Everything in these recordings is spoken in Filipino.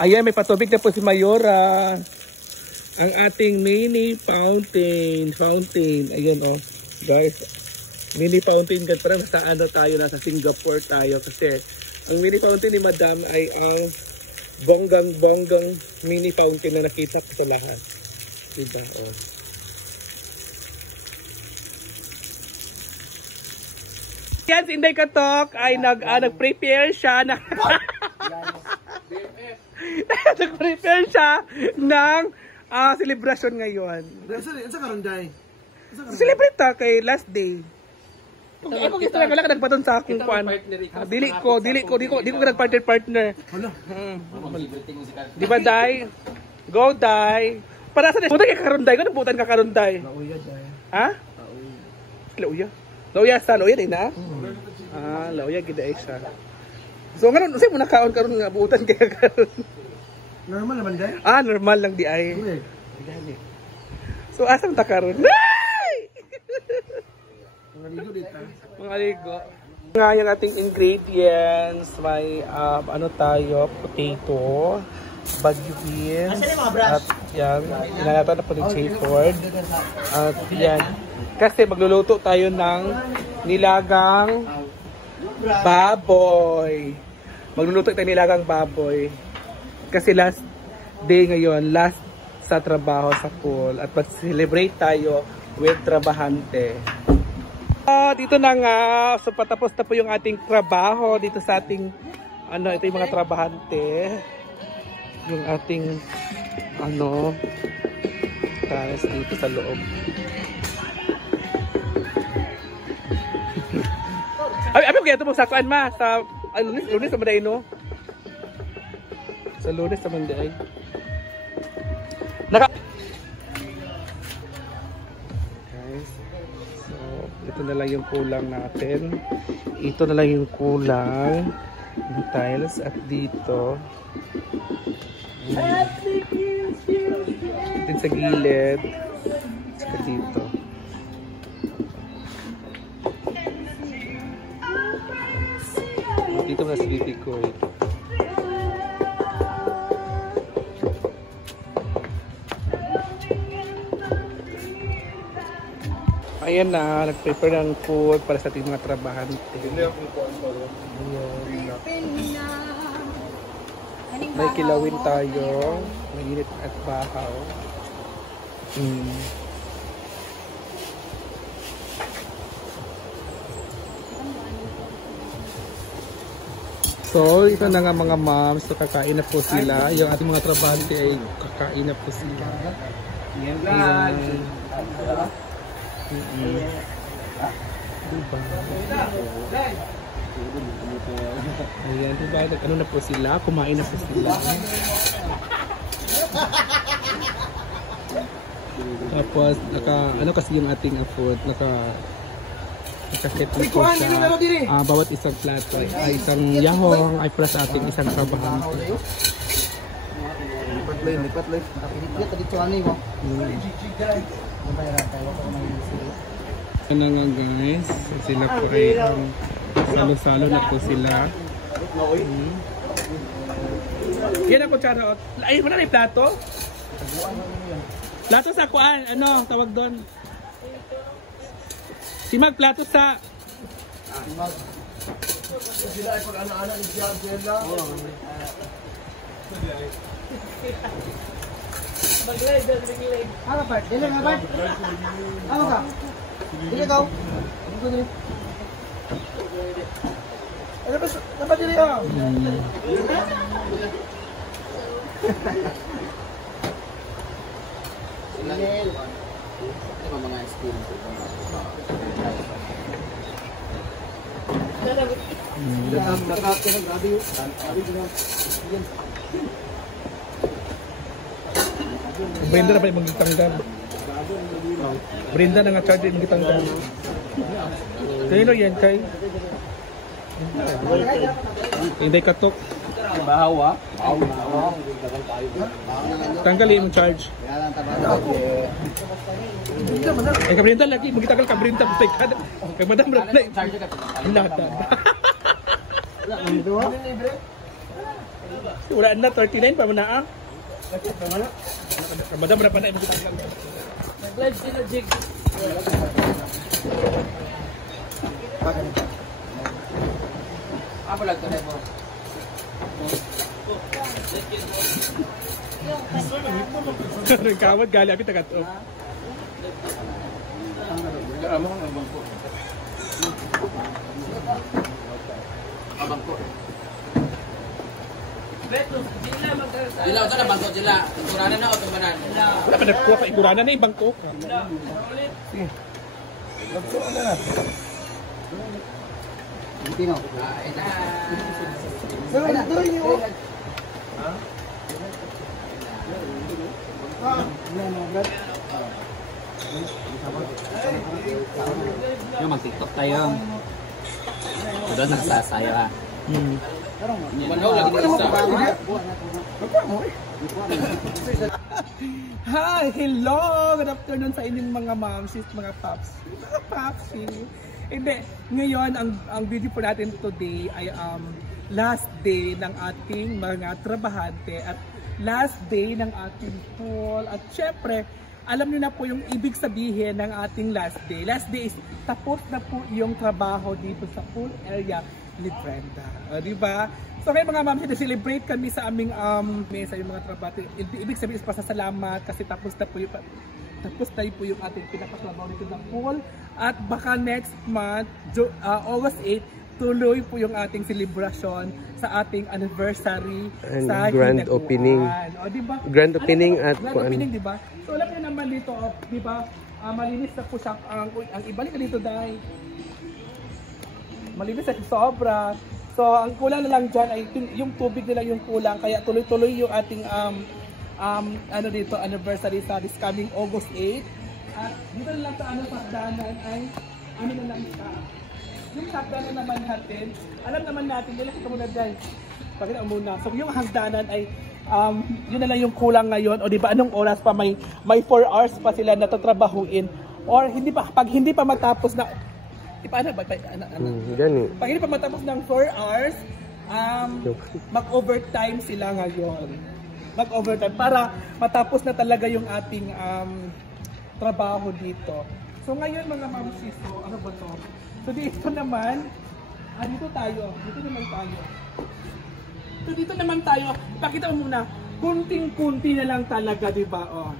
Ayan, may patubig na po si Mayora. Ang ating mini fountain. Ayan oh. Guys, mini fountain ka. Parang nasa ano tayo, nasa Singapore tayo. Kasi ang mini fountain ni Madam ay ang bonggang mini fountain na nakita ko sa lahat. Diba? Oh. Yan, si Inday Katok ay nag-prepare siya na nag-prepare siya ng celebration ngayon. Sa karunday? Celebrate ta kay last day. Ako gusto lang ka nagpaton sa akong kwan. Dili ko nag-partner. Di ba, Day? Go, Day. Para sa butan ka karunday. Kung butan ka karunday? Lauya, Day. Ha? Lauya. Lauya sa lauya din na? Lauya gida siya. So ngayon, kasi mo nakaon karon nga buutan kaya karon. Normal naman, Day? Normal lang di ay. So asa man ta karon? Mga ligo dito. Mga ligo. Nga yung ating ingredients, may ano tayo, potato, bagyo beans, at yan, inalata na po ng chayford. At yan, kasi magluluto tayo ng nilagang baboy. Kasi last day ngayon, last sa trabaho sa pool. At mag-celebrate tayo with trabahante. Dito na nga, so patapos na po yung ating trabaho dito sa ating, ito yung mga trabahante. Yung ating, talas dito sa loob. Ay, kaya ito mo sa kuan ma? Sa Lunes sa Manday, no? Sa Lunes sa Manday. Guys, so ito na lang yung kulang natin. Ito na lang yung kulang ng tiles at dito. Din sa gilid. Saka dito. Dito na sa bibi ko eh. Ayan na, nag-prepare ng food para sa ating mga trabahante. May kilawin tayo, mainit at bahaw. So, ito na nga mga moms, so kakain na po sila. Yung ating mga trabahante ay kakain na po sila. Diba? Ayan, diba? Ano na po sila? Kumain na po sila. Tapos, ano kasi yung ating food? Nakakit na po siya. Bawat isang plato ay isang yahong ay para sa ating isang trabahante. Lipat live. Dito ani mo. Ano nga guys, sila po ay salo-salo na po sila. Yan ako charot. Ay, wala na yung plato? Plato sa kuan, ano, tawag doon? Si Mag, plato sa... Sila ay pag-ana-ana ni Jella. Mag-live, mag-live. Ano ba? Dili nga ba? Ano ka? Dili ka? Ano ko dili? Ano ba? Dapat dili ka? Dili. Ano mga school? Brenda na pa yung magitanggan. Brenda na nga charge yung magitanggan. Kaya yan kay? Inday Katok. Bahawa. Tanggalin yung charge. Ay kabrinta lagi, magitanggal kabrinta. Kay madam na charge ka. Lahat. Wala na, 39 pa na ah. Madam, berapa na ibig tayo? Nag-live sila, Jig. Apa lang ito mo? Kawat gali abi tagat. Abang ko. Dila ka na bangko dila. Iguranan na o tumanan. Wala pa nagkuha ka iguranan na ibang ko. Tino. Doon niyo. Yung mag-tiktok tayo. Doon nagsasayo ha. Manaw lagi ni isa. Hi! Hello! Good afternoon sa inyong mga momsies, mga paps. Mga papsi. Hindi, ngayon ang video po natin today ay last day ng ating mga trabahante at last day ng ating pool. At syempre, alam niyo na po yung ibig sabihin ng ating last day. Last day is tapos na po yung trabaho dito sa pool area ni Brenda. Di ba? So kaya mga ma'am, celebrate kami sa aming mesa yung mga trabaho. Ibig sabihin is pasasalamat kasi tapos na po yung ating pinapaklabaw dito ng pool. At baka next month, August 8, tuloy po yung ating celebration sa ating anniversary and sa grand Hinaguan. opening. O, diba? Grand opening at grand opening, diba? So alam niyo naman dito, diba? Malinis na po siya. Ang ibalik ka dito dahil malinis na sobra. So ang kulang na lang dyan ay yung tubig nila yung kulang. Kaya tuloy-tuloy yung ating ano dito, anniversary sa this coming August 8. At dito na lang sa sakdanan ay ano na lang sa yung hagdanan naman natin, alam naman natin, nila kita muna dahil pakita muna. So yung hagdanan ay yun na lang yung kulang ngayon. O diba anong oras pa, may 4 hours pa sila natatrabahuin. Or hindi pa, pag hindi pa matapos na paano ba? Pag hindi pa matapos ng 4 hours, mag-overtime sila ngayon. Mag-overtime para matapos na talaga yung ating trabaho dito. So ngayon mga mamsis, ano ba to? So dito naman, dito naman tayo. So dito naman tayo, ipakita mo muna, kunting-kunti na lang talaga, di ba? Oh.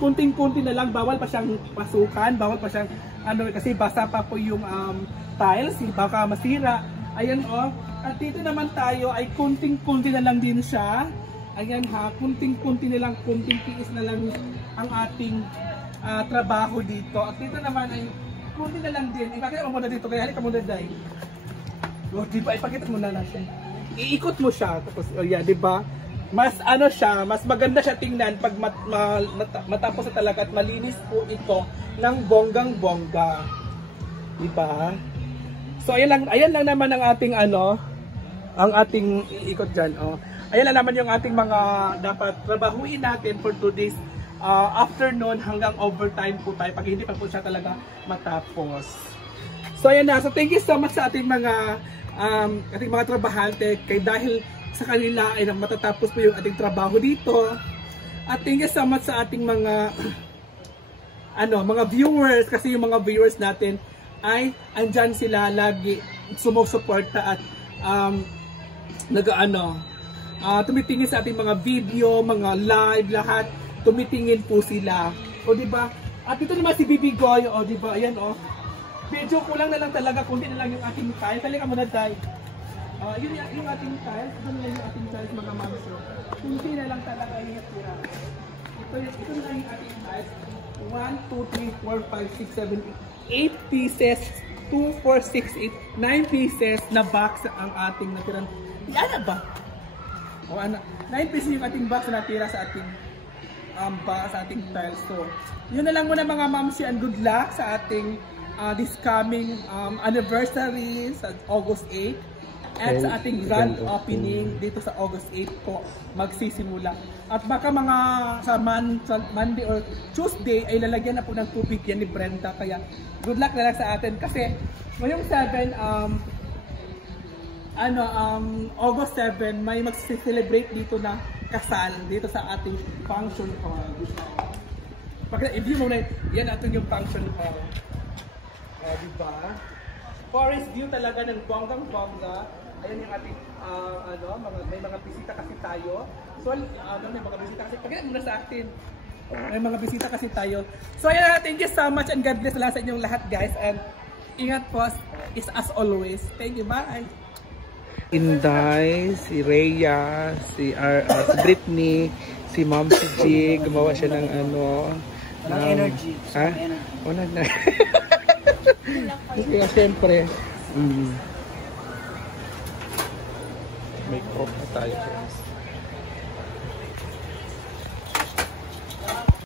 Kunting-kunti na lang, bawal pa siyang pasukan, bawal pa siyang, kasi basa pa po yung tiles, baka masira. Ayan oh. At dito naman tayo ay kunting-kunti na lang din siya. Ayan ha, kunting-kunti na lang, kunting tiis na lang ang ating trabaho dito. At dito naman ay kunti na lang din. Ipakita mo muna dito. Kaya halika muna dahil. O, diba? Ipakita mo na natin. Iikot mo siya. Tapos, yeah, diba? Mas siya, mas maganda siya tingnan pag matapos na talaga at malinis po ito ng bonggang-bongga. Diba? So, ayan lang naman ang ating ang ating iikot dyan. Oh. Ayan lang naman yung ating mga dapat trabahuin natin for today's afternoon hanggang overtime po tayo pag hindi pa po siya talaga matapos. So ayan na. So thank you so much sa ating mga trabahante kay dahil sa kanila ay matatapos po yung ating trabaho dito. At thank you so much sa ating mga mga viewers kasi yung mga viewers natin ay andyan sila lagi sumusuporta at tumitingin sa ating mga video, mga live, lahat tumitingin po sila. O diba? At ito naman si Bibigoy, o diba? Ayan o. Medyo kulang na lang talaga, kundi na lang yung ating tile. Talika muna tayo. Yun yung ating tile. Ito na lang yung ating tile mga mamso. Kundi na lang talaga yung natira. Ito na lang yung ating tile. 1, 2, 3, 4, 5, 6, 7, 8 pieces. 2, 4, 6, 8, 9 pieces na box ang ating natirang. Yan ba? O 9 pieces yung ating box na natira sa ating sa ating tiles. So, yun na lang muna mga mamsi and good luck sa ating this coming anniversary sa August 8 at sa ating grand opening dito sa August 8 po magsisimula. At baka mga sa Monday or Tuesday ay lalagyan na po ng tubig yan ni Brenda. Kaya good luck na lang sa atin kasi ngayong 7 August 7, may mag-celebrate dito na kasal dito sa ating function hall. I-view mo na yan atin yung function hall. Diba? Forest view talaga ng bonggang-bongga. Ayan yung ating may mga bisita kasi tayo. So, may mga bisita kasi. Pagkita muna sa atin. May mga bisita kasi tayo. So, ayan, thank you so much and God bless sa inyong lahat, guys. And ingat po is as always. Thank you, bye! Inday, si Rhea, si Britney, si Ma'am si G, gumawa siya ng energy. Ha? Wala na. Kaya siyempre, make off na tayo.